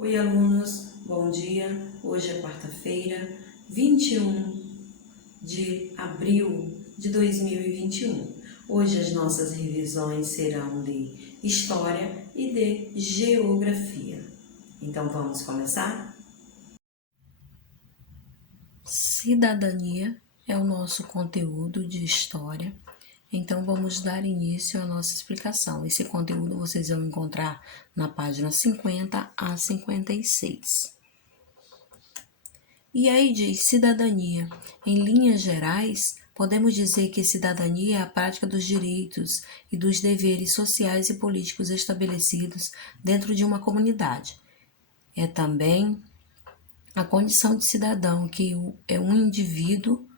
Oi, alunos, bom dia. Hoje é quarta-feira, 21 de abril de 2021. Hoje as nossas revisões serão de História e de Geografia. Então vamos começar? Cidadania é o nosso conteúdo de História. Então vamos dar início à nossa explicação. Esse conteúdo vocês vão encontrar na página 50 a 56. E aí diz cidadania. Em linhas gerais, podemos dizer que cidadania é a prática dos direitos e dos deveres sociais e políticos estabelecidos dentro de uma comunidade. É também a condição de cidadão, que é um indivíduo,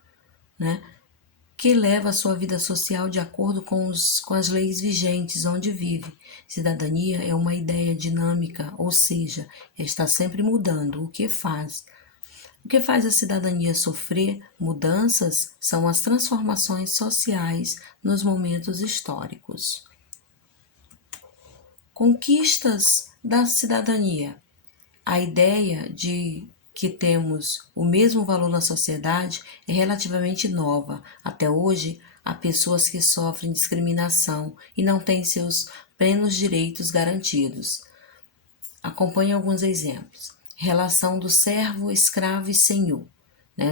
né, que leva a sua vida social de acordo com as leis vigentes onde vive. Cidadania é uma ideia dinâmica, ou seja, está sempre mudando. O que faz a cidadania sofrer mudanças são as transformações sociais nos momentos históricos. Conquistas da cidadania. A ideia de que temos o mesmo valor na sociedade é relativamente nova. Até hoje, há pessoas que sofrem discriminação e não têm seus plenos direitos garantidos. Acompanhe alguns exemplos. Relação do servo, escravo e senhor.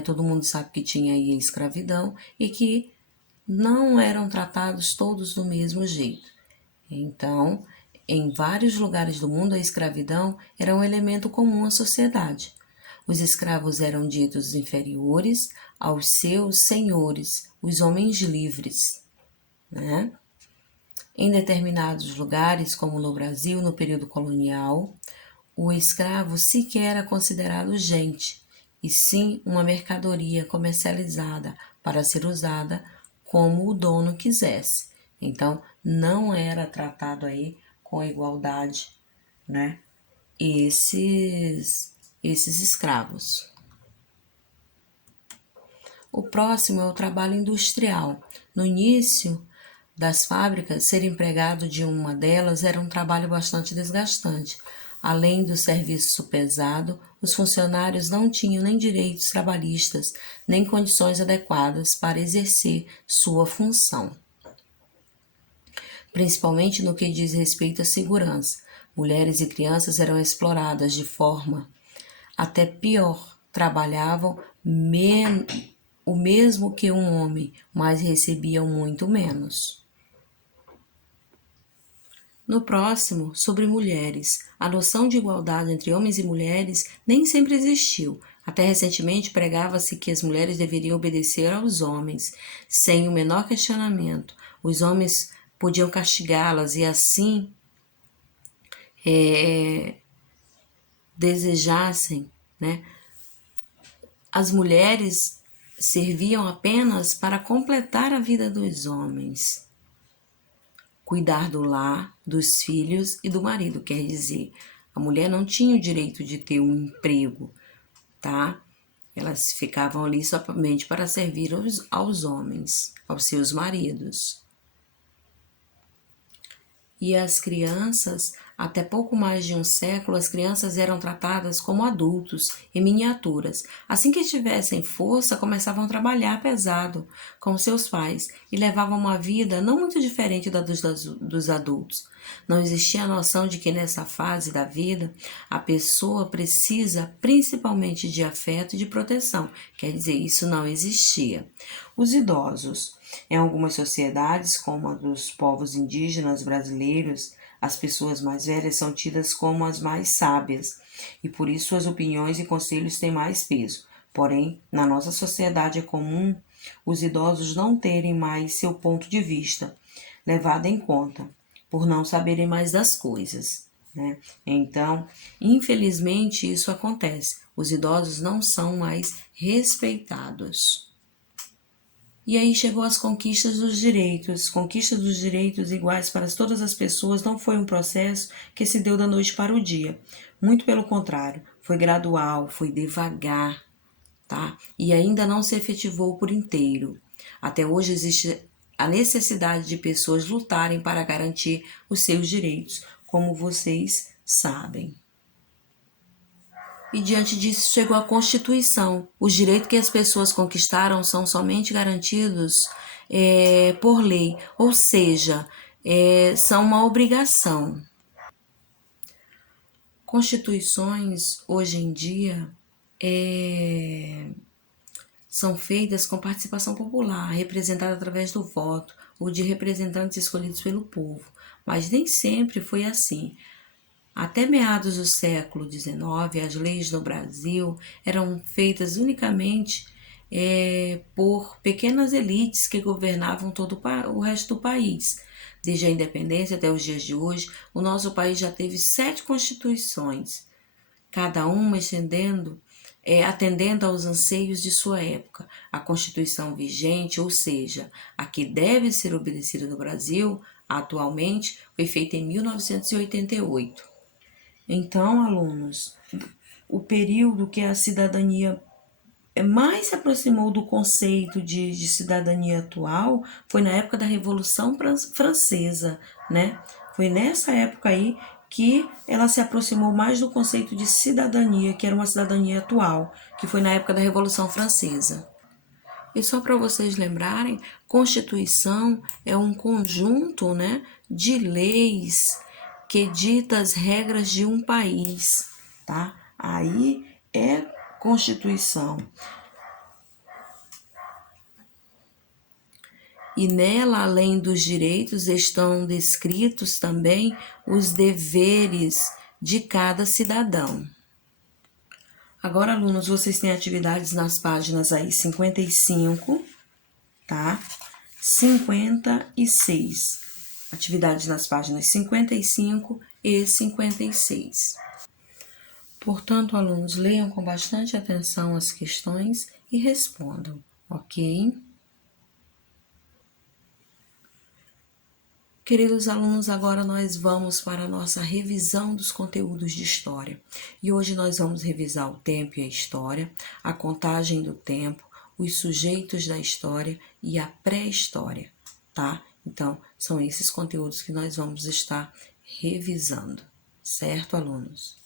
Todo mundo sabe que tinha aí a escravidão e que não eram tratados todos do mesmo jeito. Então, em vários lugares do mundo, a escravidão era um elemento comum à sociedade. Os escravos eram ditos inferiores aos seus senhores, os homens livres. Em determinados lugares, como no Brasil, no período colonial, o escravo sequer era considerado gente, e sim uma mercadoria comercializada para ser usada como o dono quisesse. Então, não era tratado aí com igualdade, esses escravos. O próximo é o trabalho industrial. No início das fábricas, ser empregado de uma delas era um trabalho bastante desgastante. Além do serviço pesado, os funcionários não tinham nem direitos trabalhistas, nem condições adequadas para exercer sua função. Principalmente no que diz respeito à segurança. Mulheres e crianças eram exploradas de forma até pior, trabalhavam o mesmo que um homem, mas recebiam muito menos. No próximo, sobre mulheres, a noção de igualdade entre homens e mulheres nem sempre existiu. Até recentemente pregava-se que as mulheres deveriam obedecer aos homens, sem o menor questionamento. Os homens podiam castigá-las e assim desejassem, As mulheres serviam apenas para completar a vida dos homens. Cuidar do lar, dos filhos e do marido, quer dizer, a mulher não tinha o direito de ter um emprego, tá? Elas ficavam ali somente para servir aos homens, aos seus maridos. E as crianças, até pouco mais de um século, as crianças eram tratadas como adultos, em miniaturas. Assim que tivessem força, começavam a trabalhar pesado com seus pais e levavam uma vida não muito diferente da dos adultos. Não existia a noção de que nessa fase da vida a pessoa precisa principalmente de afeto e de proteção. Quer dizer, isso não existia. Os idosos. Em algumas sociedades, como a dos povos indígenas brasileiros, as pessoas mais velhas são tidas como as mais sábias e por isso suas opiniões e conselhos têm mais peso. Porém, na nossa sociedade é comum os idosos não terem mais seu ponto de vista levado em conta, por não saberem mais das coisas. Então, infelizmente, isso acontece. Os idosos não são mais respeitados. E aí chegou as conquistas dos direitos. Conquista dos direitos iguais para todas as pessoas não foi um processo que se deu da noite para o dia. Muito pelo contrário, foi gradual, foi devagar, tá? E ainda não se efetivou por inteiro. Até hoje existe a necessidade de pessoas lutarem para garantir os seus direitos, como vocês sabem. E diante disso chegou a Constituição. Os direitos que as pessoas conquistaram são somente garantidos por lei, ou seja, são uma obrigação. Constituições, hoje em dia, são feitas com participação popular, representada através do voto ou de representantes escolhidos pelo povo, mas nem sempre foi assim. Até meados do século XIX, as leis no Brasil eram feitas unicamente por pequenas elites que governavam todo o resto do país. Desde a independência até os dias de hoje, o nosso país já teve 7 constituições, cada uma atendendo aos anseios de sua época. A Constituição vigente, ou seja, a que deve ser obedecida no Brasil, atualmente, foi feita em 1988. Então, alunos, o período que a cidadania mais se aproximou do conceito de cidadania atual foi na época da Revolução Francesa, né? Foi nessa época aí que ela se aproximou mais do conceito de cidadania, que era uma cidadania atual, que foi na época da Revolução Francesa. E só para vocês lembrarem, Constituição é um conjunto, né, de leis que dita as regras de um país, tá? Aí é Constituição. E nela, além dos direitos, estão descritos também os deveres de cada cidadão. Agora, alunos, vocês têm atividades nas páginas aí 55, tá? 56. Atividades nas páginas 55 e 56. Portanto, alunos, leiam com bastante atenção as questões e respondam, ok? Queridos alunos, agora nós vamos para a nossa revisão dos conteúdos de história. E hoje nós vamos revisar o tempo e a história, a contagem do tempo, os sujeitos da história e a pré-história, tá? Então, são esses conteúdos que nós vamos estar revisando, certo, alunos?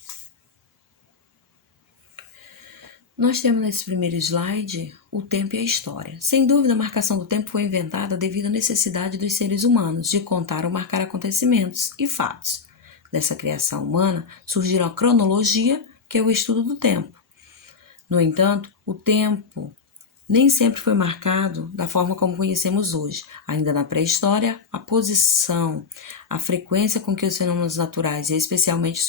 Nós temos nesse primeiro slide o tempo e a história. Sem dúvida, a marcação do tempo foi inventada devido à necessidade dos seres humanos de contar ou marcar acontecimentos e fatos. Dessa criação humana surgiram a cronologia, que é o estudo do tempo. No entanto, o tempo nem sempre foi marcado da forma como conhecemos hoje. Ainda na pré-história, a posição, a frequência com que os fenômenos naturais, e especialmente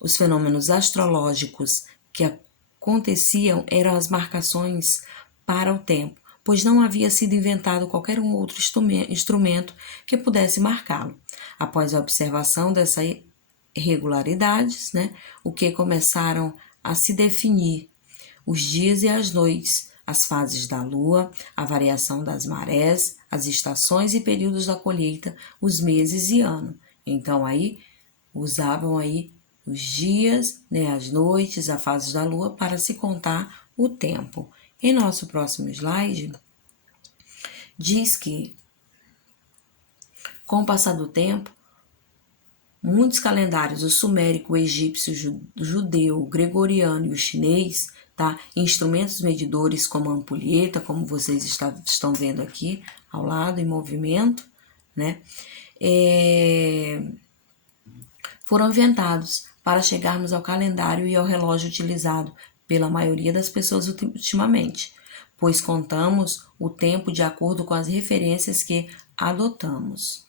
os fenômenos astrológicos que aconteciam eram as marcações para o tempo, pois não havia sido inventado qualquer outro instrumento que pudesse marcá-lo. Após a observação dessas irregularidades, o que começaram a se definir os dias e as noites, as fases da lua, a variação das marés, as estações e períodos da colheita, os meses e ano. Então aí usavam aí os dias, as noites, as fases da lua para se contar o tempo. Em nosso próximo slide, diz que, com o passar do tempo, muitos calendários, o sumérico, o egípcio, o judeu, o gregoriano e o chinês, tá? Instrumentos medidores como a ampulheta, como vocês estão vendo aqui ao lado, em movimento, foram inventados para chegarmos ao calendário e ao relógio utilizado pela maioria das pessoas ultimamente, pois contamos o tempo de acordo com as referências que adotamos.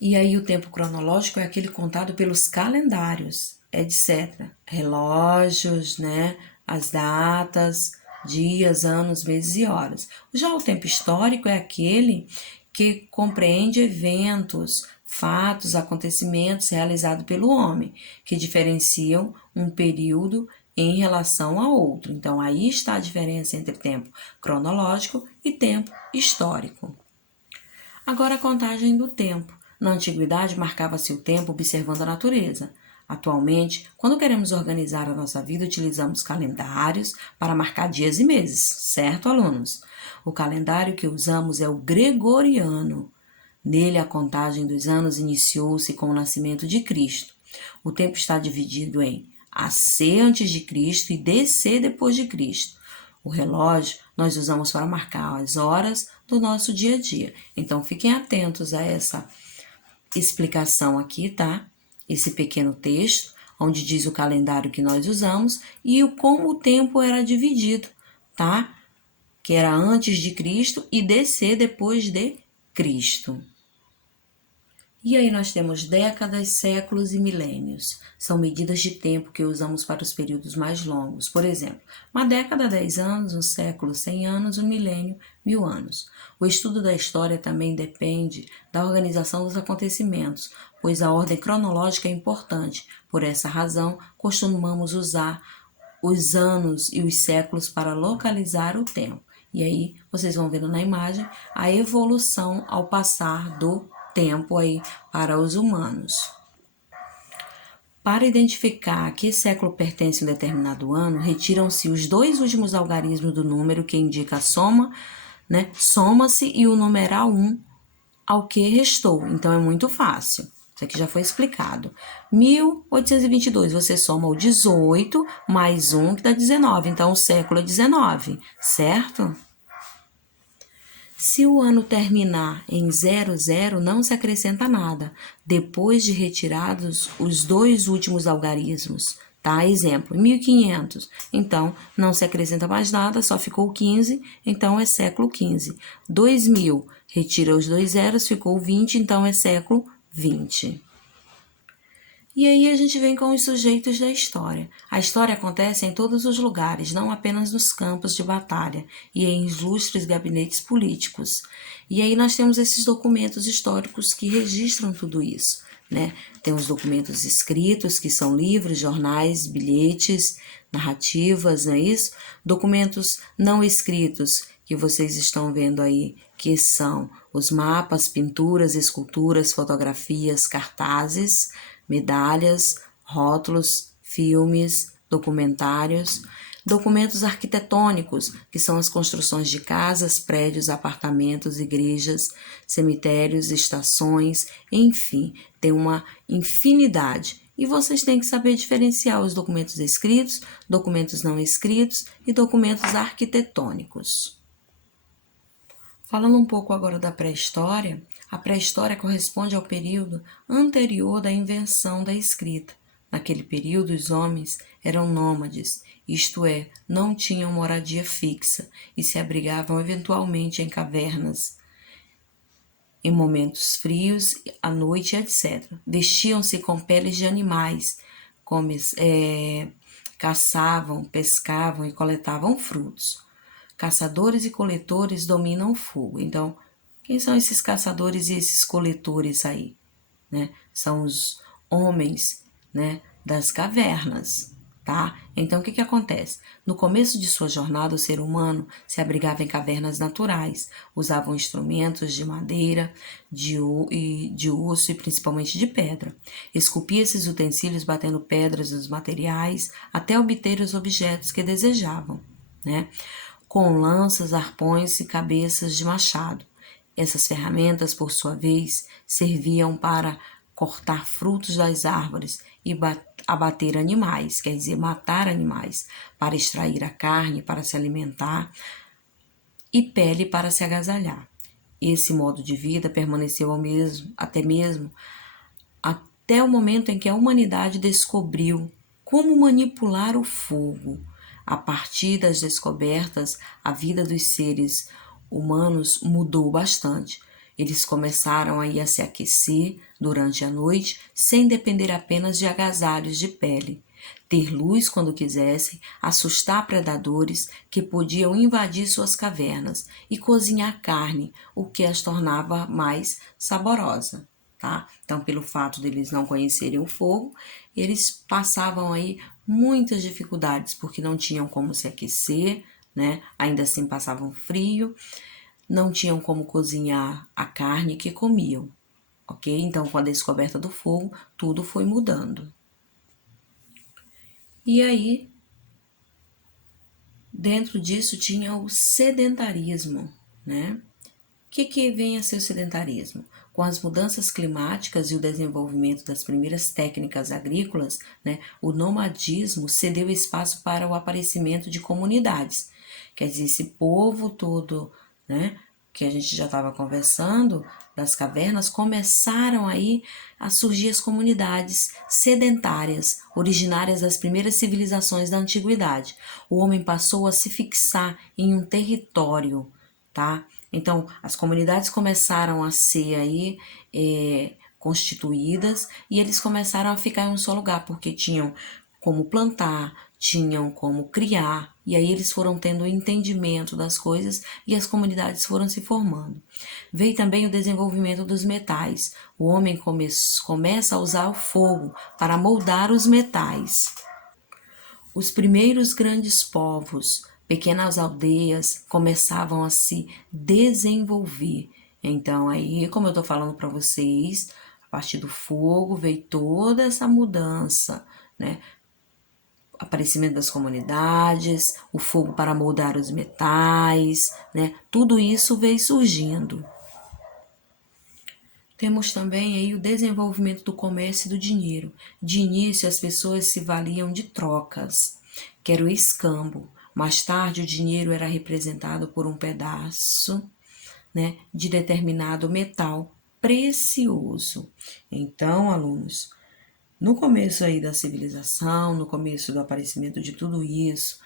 E aí o tempo cronológico é aquele contado pelos calendários, etc. Relógios, as datas, dias, anos, meses e horas. Já o tempo histórico é aquele que compreende eventos, fatos, acontecimentos realizados pelo homem, que diferenciam um período em relação a outro. Então, aí está a diferença entre tempo cronológico e tempo histórico. Agora, a contagem do tempo. Na antiguidade, marcava-se o tempo observando a natureza. Atualmente, quando queremos organizar a nossa vida, utilizamos calendários para marcar dias e meses, certo, alunos? O calendário que usamos é o gregoriano. Nele, a contagem dos anos iniciou-se com o nascimento de Cristo. O tempo está dividido em AC antes de Cristo e DC depois de Cristo. O relógio nós usamos para marcar as horas do nosso dia a dia. Então, fiquem atentos a essa explicação aqui, tá? Esse pequeno texto, onde diz o calendário que nós usamos e como o tempo era dividido, tá? Que era antes de Cristo e DC depois de Cristo. E aí nós temos décadas, séculos e milênios. São medidas de tempo que usamos para os períodos mais longos. Por exemplo, uma década, 10 anos, um século, 100 anos, um milênio, 1000 anos. O estudo da história também depende da organização dos acontecimentos, pois a ordem cronológica é importante. Por essa razão, costumamos usar os anos e os séculos para localizar o tempo. E aí, vocês vão vendo na imagem a evolução ao passar do tempo aí para os humanos. Para identificar a que século pertence um determinado ano, retiram-se os dois últimos algarismos do número que indica a soma, né? Soma-se e o numeral 1 ao que restou. Então, é muito fácil. Isso aqui já foi explicado. 1822, você soma o 18 mais 1, que dá 19. Então, o século é 19, certo? Se o ano terminar em 00, não se acrescenta nada, depois de retirados os dois últimos algarismos, tá? Exemplo, 1500, então não se acrescenta mais nada, só ficou 15, então é século 15. 2000, retira os dois zeros, ficou 20, então é século 20. E aí a gente vem com os sujeitos da história. A história acontece em todos os lugares, não apenas nos campos de batalha e em ilustres gabinetes políticos. E aí nós temos esses documentos históricos que registram tudo isso, né? Tem os documentos escritos, que são livros, jornais, bilhetes, narrativas, não é isso? Documentos não escritos, que vocês estão vendo aí, que são os mapas, pinturas, esculturas, fotografias, cartazes, medalhas, rótulos, filmes, documentários, documentos arquitetônicos, que são as construções de casas, prédios, apartamentos, igrejas, cemitérios, estações, enfim, tem uma infinidade. E vocês têm que saber diferenciar os documentos escritos, documentos não escritos e documentos arquitetônicos. Falando um pouco agora da pré-história, a pré-história corresponde ao período anterior da invenção da escrita. Naquele período, os homens eram nômades, isto é, não tinham moradia fixa e se abrigavam eventualmente em cavernas, em momentos frios, à noite, etc. Vestiam-se com peles de animais, caçavam, pescavam e coletavam frutos. Caçadores e coletores dominam o fogo. Então, quem são esses caçadores e esses coletores aí? Né? São os homens, né, das cavernas, tá? Então, o que acontece? No começo de sua jornada, o ser humano se abrigava em cavernas naturais, usavam instrumentos de madeira, de osso e principalmente de pedra. Esculpia esses utensílios batendo pedras nos materiais até obter os objetos que desejavam, né? Com lanças, arpões e cabeças de machado. Essas ferramentas, por sua vez, serviam para cortar frutos das árvores e abater animais, quer dizer, matar animais, para extrair a carne, para se alimentar e pele para se agasalhar. Esse modo de vida permaneceu até o momento em que a humanidade descobriu como manipular o fogo. A partir das descobertas, a vida dos seres humanos mudou bastante. Eles começaram aí a se aquecer durante a noite, sem depender apenas de agasalhos de pele. Ter luz quando quisessem, assustar predadores que podiam invadir suas cavernas e cozinhar carne, o que as tornava mais saborosa. Tá? Então, pelo fato de eles não conhecerem o fogo, eles passavam aí muitas dificuldades, porque não tinham como se aquecer, né? Ainda assim passavam frio, não tinham como cozinhar a carne que comiam, ok? Então, com a descoberta do fogo, tudo foi mudando. E aí, dentro disso tinha o sedentarismo, né? O que vem a ser o sedentarismo? Com as mudanças climáticas e o desenvolvimento das primeiras técnicas agrícolas, né, o nomadismo cedeu espaço para o aparecimento de comunidades. Quer dizer, esse povo todo, né, que a gente já estava conversando, das cavernas, começaram aí a surgir as comunidades sedentárias, originárias das primeiras civilizações da antiguidade. O homem passou a se fixar em um território, tá? Então, as comunidades começaram a ser aí constituídas e eles começaram a ficar em um só lugar, porque tinham como plantar, tinham como criar, e aí eles foram tendo o entendimento das coisas e as comunidades foram se formando. Veio também o desenvolvimento dos metais. O homem começa a usar o fogo para moldar os metais. Os primeiros grandes povos, pequenas aldeias, começavam a se desenvolver. Então, aí, como eu estou falando para vocês, a partir do fogo veio toda essa mudança, né? Aparecimento das comunidades, o fogo para moldar os metais, né? Tudo isso veio surgindo. Temos também aí o desenvolvimento do comércio e do dinheiro. De início, as pessoas se valiam de trocas, que era o escambo. Mais tarde, o dinheiro era representado por um pedaço, né, de determinado metal precioso. Então, alunos, no começo aí da civilização, no começo do aparecimento de tudo isso,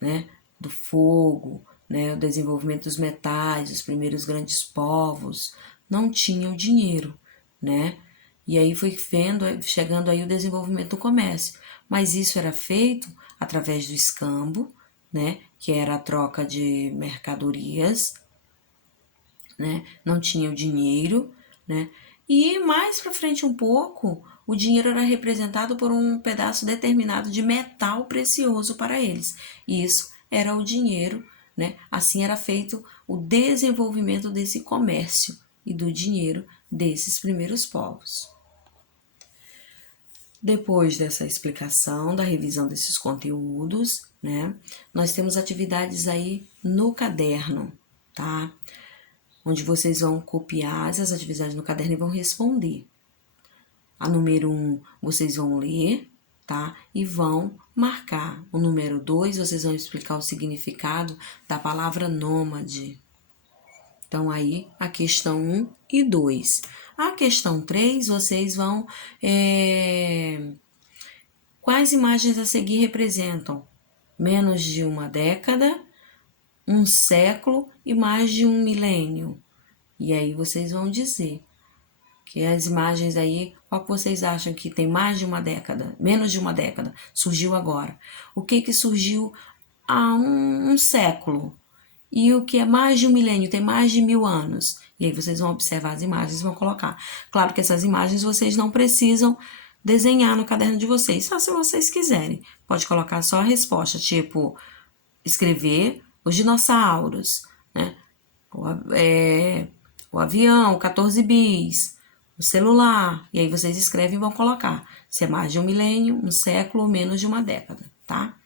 né, do fogo, né, o desenvolvimento dos metais, os primeiros grandes povos, não tinham dinheiro, né? E aí foi chegando aí o desenvolvimento do comércio. Mas isso era feito através do escambo, né, que era a troca de mercadorias, né? Não tinha o dinheiro, né? E mais para frente um pouco, o dinheiro era representado por um pedaço determinado de metal precioso para eles. E isso era o dinheiro, né? Assim era feito o desenvolvimento desse comércio e do dinheiro desses primeiros povos. Depois dessa explicação, da revisão desses conteúdos, né? Nós temos atividades aí no caderno, tá? Onde vocês vão copiar essas atividades no caderno e vão responder. A número 1, vocês vão ler, tá? E vão marcar. O número 2, vocês vão explicar o significado da palavra nômade. Então, aí, a questão 1 e 2. A questão 3, vocês vão... Quais imagens a seguir representam? Menos de uma década, um século e mais de um milênio. E aí vocês vão dizer que as imagens aí, qual que vocês acham que tem mais de uma década, menos de uma década, surgiu agora? O que surgiu há um século? E o que é mais de um milênio, tem mais de 1000 anos? E aí vocês vão observar as imagens e vão colocar. Claro que essas imagens vocês não precisam desenhar no caderno de vocês, só se vocês quiserem. Pode colocar só a resposta, tipo, escrever os dinossauros, né? O avião, 14 bis, o celular. E aí vocês escrevem e vão colocar se é mais de um milênio, um século ou menos de uma década, tá?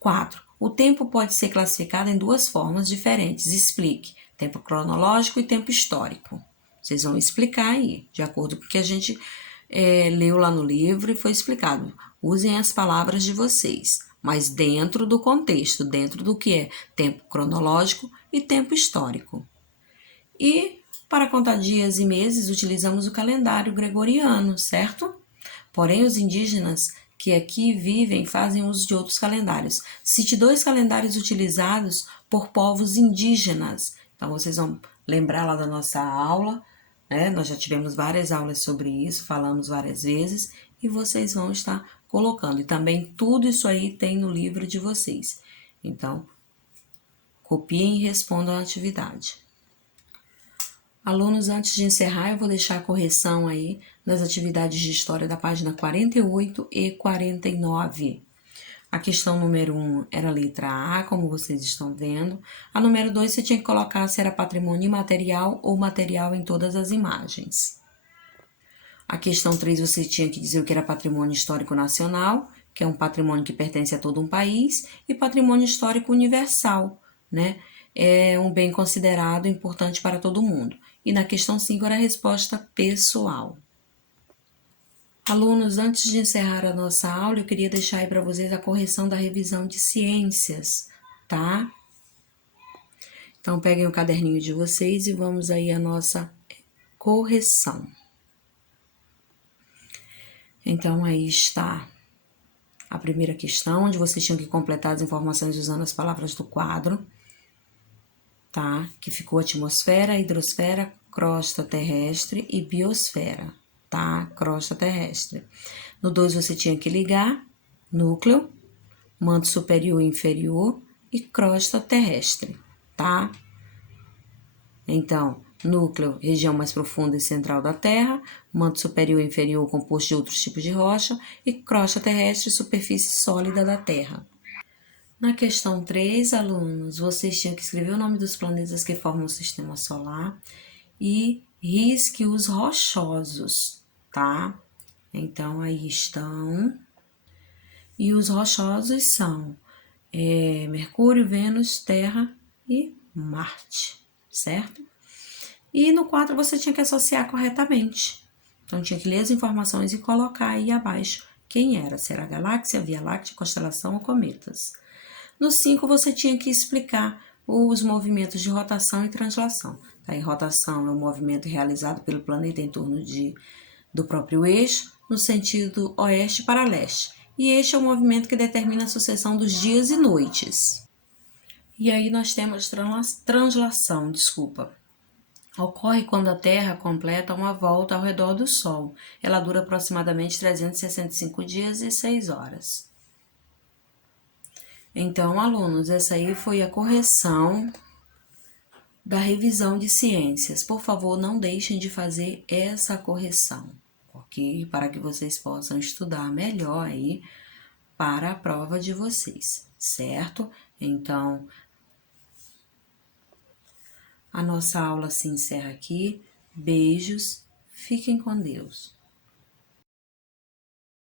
4. O tempo pode ser classificado em duas formas diferentes. Explique. Tempo cronológico e tempo histórico. Vocês vão explicar aí, de acordo com o que a gente leu lá no livro e foi explicado. Usem as palavras de vocês, mas dentro do contexto, dentro do que é tempo cronológico e tempo histórico. E para contar dias e meses, utilizamos o calendário gregoriano, certo? Porém, os indígenas que aqui vivem fazem uso de outros calendários. Cite 2 calendários utilizados por povos indígenas. Então, vocês vão lembrar lá da nossa aula, né? Nós já tivemos várias aulas sobre isso, falamos várias vezes, e vocês vão estar colocando. E também tudo isso aí tem no livro de vocês. Então, copiem e respondam a atividade. Alunos, antes de encerrar, eu vou deixar a correção aí das atividades de história da página 48 e 49. A questão número 1 era a letra A, como vocês estão vendo. A número 2 você tinha que colocar se era patrimônio imaterial ou material em todas as imagens. A questão 3 você tinha que dizer o que era patrimônio histórico nacional, que é um patrimônio que pertence a todo um país, e patrimônio histórico universal, né? É um bem considerado importante para todo mundo. e na questão 5 era a resposta pessoal. Alunos, antes de encerrar a nossa aula, eu queria deixar aí para vocês a correção da revisão de ciências, tá? Então, peguem o caderninho de vocês e vamos aí à nossa correção. Então, aí está a primeira questão, onde vocês tinham que completar as informações usando as palavras do quadro, tá? Que ficou atmosfera, hidrosfera, crosta terrestre e biosfera, tá? Crosta terrestre. No 2 você tinha que ligar núcleo, manto superior e inferior e crosta terrestre, tá? Então, núcleo, região mais profunda e central da Terra, manto superior e inferior composto de outros tipos de rocha e crosta terrestre, superfície sólida da Terra. Na questão 3, alunos, vocês tinham que escrever o nome dos planetas que formam o sistema solar e risque os rochosos, tá? Então, aí estão. E os rochosos são Mercúrio, Vênus, Terra e Marte, certo? E no 4 você tinha que associar corretamente. Então, tinha que ler as informações e colocar aí abaixo quem era, se era galáxia, Via Láctea, constelação ou cometas. No 5 você tinha que explicar os movimentos de rotação e translação. Tá? E rotação é o movimento realizado pelo planeta em torno do próprio eixo, no sentido oeste para leste. E este é o movimento que determina a sucessão dos dias e noites. E aí nós temos translação, Ocorre quando a Terra completa uma volta ao redor do Sol. Ela dura aproximadamente 365 dias e 6 horas. Então, alunos, essa aí foi a correção da revisão de ciências. Por favor, não deixem de fazer essa correção, ok? Para que vocês possam estudar melhor aí para a prova de vocês, certo? Então, a nossa aula se encerra aqui. Beijos, fiquem com Deus.